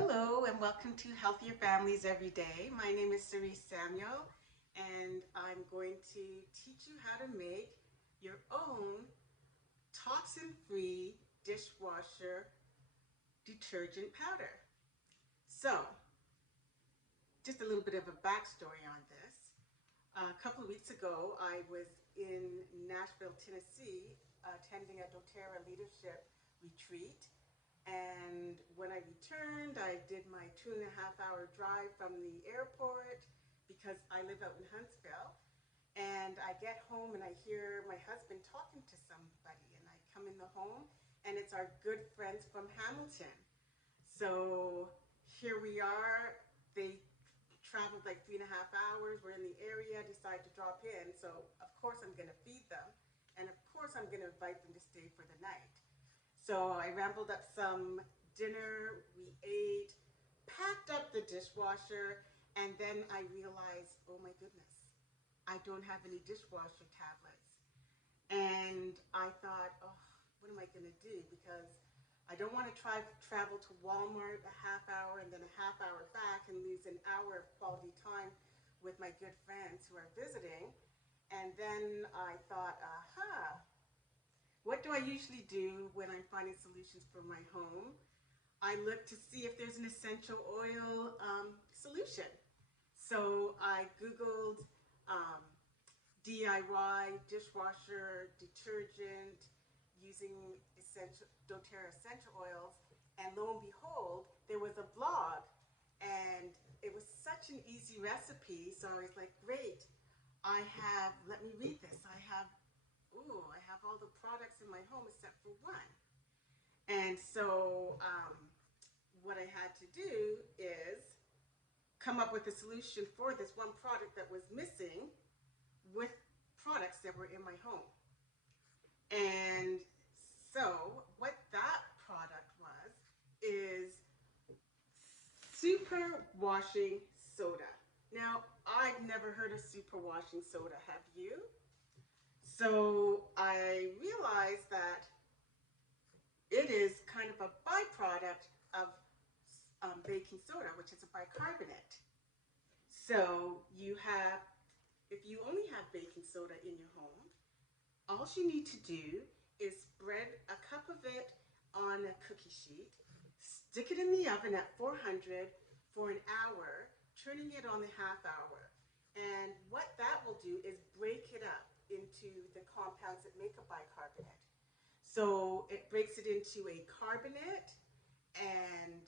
Hello and welcome to Healthier Families Every Day. My name is Cerise Samuel and I'm going to teach you how to make your own toxin-free dishwasher detergent powder. So, just a little bit of a backstory on this. A couple of weeks ago, I was in Nashville, Tennessee, attending a doTERRA leadership retreat. And when I returned, I did my 2.5 hour drive from the airport because I live out in Huntsville. And I get home and I hear my husband talking to somebody. And I come in the home and it's our good friends from Hamilton. So here we are. They traveled like 3.5 hours. We're in the area, decide to drop in. So of course I'm going to feed them. And of course I'm going to invite them to stay for the night. So I rambled up some dinner, we ate, packed up the dishwasher, and then I realized, oh my goodness, I don't have any dishwasher tablets. And I thought, oh, what am I going to do? Because I don't want to travel to Walmart a half hour and then a half hour back and lose an hour of quality time with my good friends who are visiting. And then I thought, aha, what do I usually do when I'm finding solutions for my home? I look to see if there's an essential oil solution. So I Googled DIY dishwasher detergent using doTERRA essential oils, and lo and behold, there was a blog, and it was such an easy recipe. So I was like, great, let me read this. I have all the products in my home except for one. And so what I had to do is come up with a solution for this one product that was missing with products that were in my home. And so what that product was is super washing soda. Now, I've never heard of super washing soda. Have you? So I realized that it is kind of a byproduct of baking soda, which is a bicarbonate. So if you only have baking soda in your home, all you need to do is spread a cup of it on a cookie sheet, stick it in the oven at 400 for an hour, turning it on the half hour. And what that will do is break it up into the compounds that make a bicarbonate. So it breaks it into a carbonate and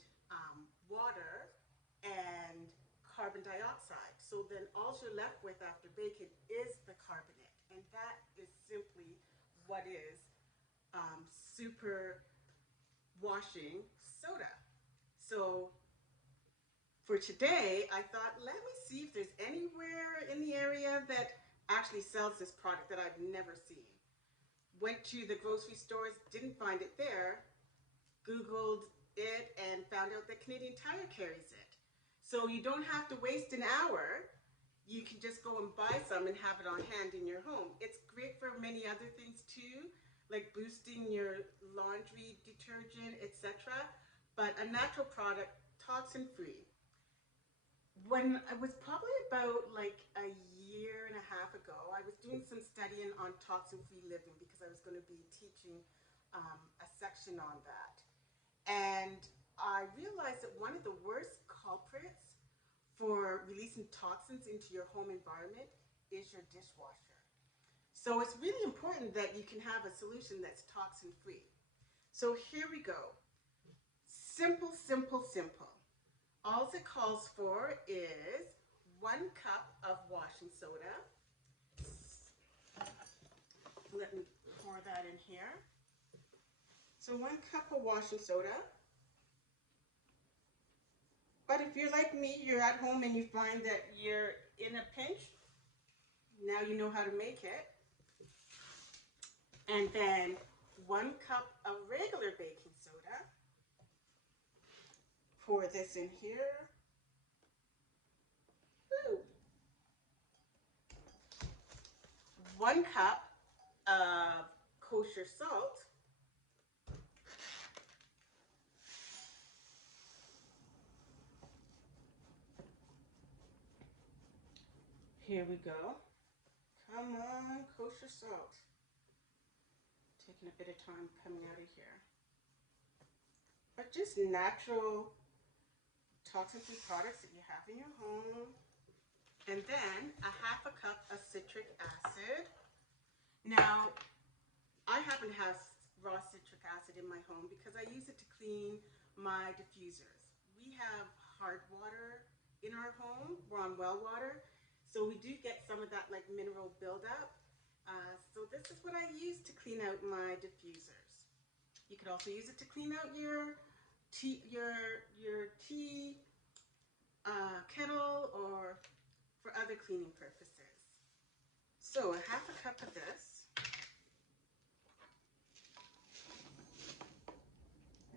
water and carbon dioxide. So then all you're left with after baking is the carbonate. And that is simply what is super washing soda. So for today, I thought, let me see if there's anywhere in the area that actually sells this product that I've never seen. Went to the grocery stores, didn't find it there, Googled it and found out that Canadian Tire carries it. So you don't have to waste an hour. You can just go and buy some and have it on hand in your home. It's great for many other things too, like boosting your laundry detergent, etc. But a natural product, toxin-free. When I was probably about like a year and a half ago, I was doing some studying on toxin-free living because I was going to be teaching a section on that. And I realized that one of the worst culprits for releasing toxins into your home environment is your dishwasher. So it's really important that you can have a solution that's toxin-free. So here we go. Simple, simple, simple. All it calls for is 1 cup of washing soda. Let me pour that in here. So 1 cup of washing soda. But if you're like me, you're at home and you find that you're in a pinch, now you know how to make it. And then 1 cup of regular baking soda. Pour this in here. Woo. 1 cup of kosher salt. Here we go. Come on, kosher salt. Taking a bit of time coming out of here. But just natural toxin-free products that you have in your home. And then a half a cup of citric acid. Now, I happen to have raw citric acid in my home because I use it to clean my diffusers. We have hard water in our home. We're on well water. So we do get some of that like mineral buildup. So this is what I use to clean out my diffusers. You could also use it to clean out your tea, kettle, or for other cleaning purposes. So a half a cup of this.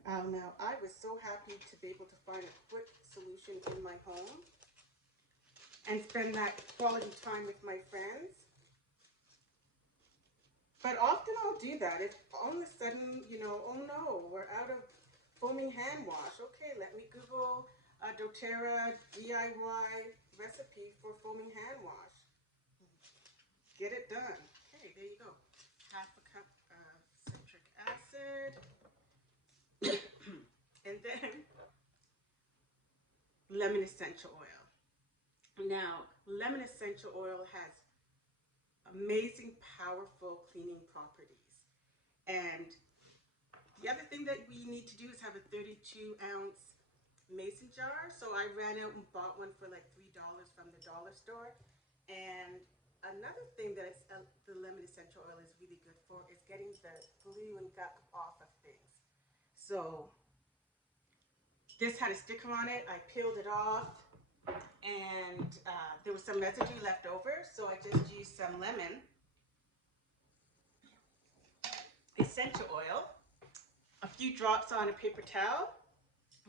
Now I was so happy to be able to find a quick solution in my home and spend that quality time with my friends. But often I'll do that if all of a sudden, oh no, we're out of foaming hand wash. Okay, let me Google a doTERRA DIY recipe for foaming hand wash. Get it done. Okay, there you go. Half a cup of citric acid. And then lemon essential oil. Now, lemon essential oil has amazing, powerful cleaning properties. And the other thing that we need to do is have a 32-ounce mason jar. So I ran out and bought one for like $3 from the dollar store. And another thing that the lemon essential oil is really good for is getting the glue and gunk off of things. So this had a sticker on it. I peeled it off, and there was some residue left over, so I just used some lemon essential oil, a few drops on a paper towel,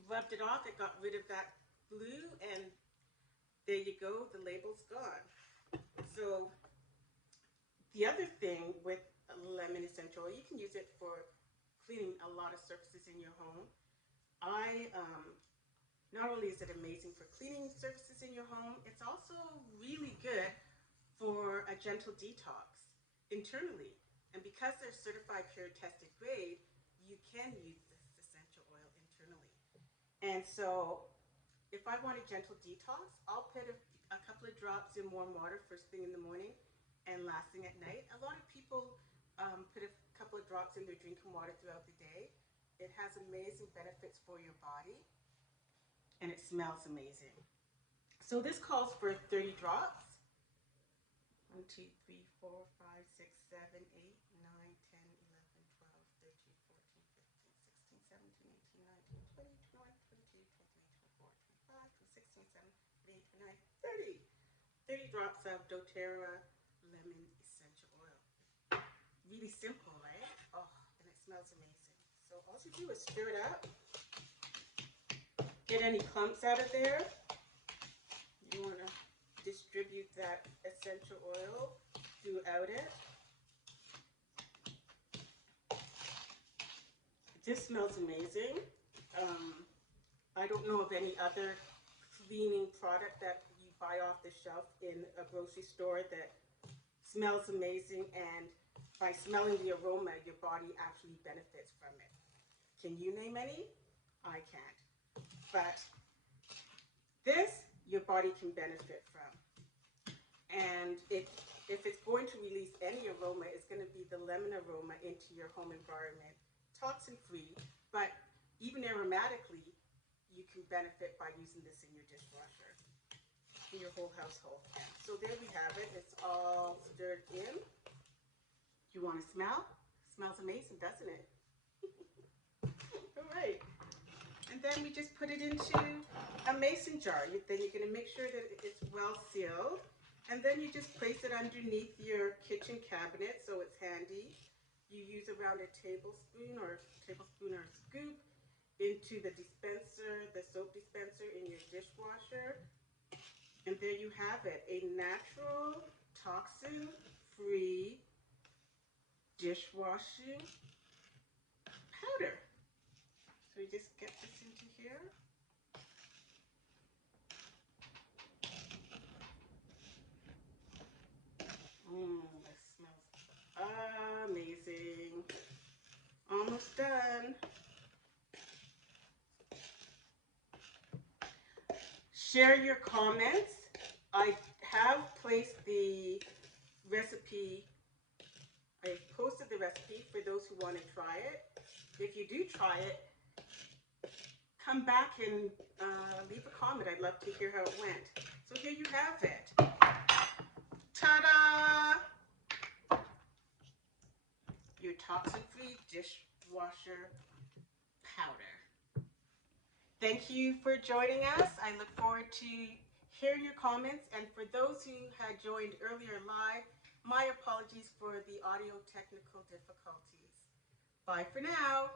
rubbed it off. It got rid of that glue, and there you go, the label's gone. So the other thing with lemon essential oil, you can use it for cleaning a lot of surfaces in your home. Not only is it amazing for cleaning surfaces in your home, it's also really good for a gentle detox internally. And because they're certified pure tested grade, you can use this essential oil internally. And so if I want a gentle detox, I'll put a couple of drops in warm water first thing in the morning and last thing at night. A lot of people put a couple of drops in their drinking water throughout the day. It has amazing benefits for your body, and it smells amazing. So this calls for 30 drops. 1, 2, 3, 4, 5, 6, 7, 8, 9, 10, 11, 12, 13, 14, 15, 16, 17, 18, 19, 20, 21, 22, 23, 24, 25, 26, 27, 28, 29, 30. 30 drops of doTERRA lemon essential oil. Really simple, right? Oh, and it smells amazing. So all you do is stir it up. Get any clumps out of there. You want to distribute that essential oil throughout it. This smells amazing. I don't know of any other cleaning product that you buy off the shelf in a grocery store that smells amazing, and by smelling the aroma, your body actually benefits from it. Can you name any? I can't. But this, your body can benefit from. And if it's going to release any aroma, it's going to be the lemon aroma into your home environment, toxin-free, but even aromatically, you can benefit by using this in your dishwasher, in your whole household. So there we have it. It's all stirred in. You want to smell? Smells amazing, doesn't it? All right. And then we just put it into a mason jar. Then you're going to make sure that it's well sealed. And then you just place it underneath your kitchen cabinet so it's handy. You use around a tablespoon or scoop into the dispenser, the soap dispenser in your dishwasher. And there you have it, a natural, toxin-free dishwashing powder. So we just get this into here. share your comments. I have placed the recipe, I posted the recipe for those who want to try it. If you do try it, come back and leave a comment. I'd love to hear how it went. So here you have it. Ta-da! Your toxin-free dishwasher powder. Thank you for joining us. I look forward to hearing your comments. And for those who had joined earlier live, my apologies for the audio technical difficulties. Bye for now.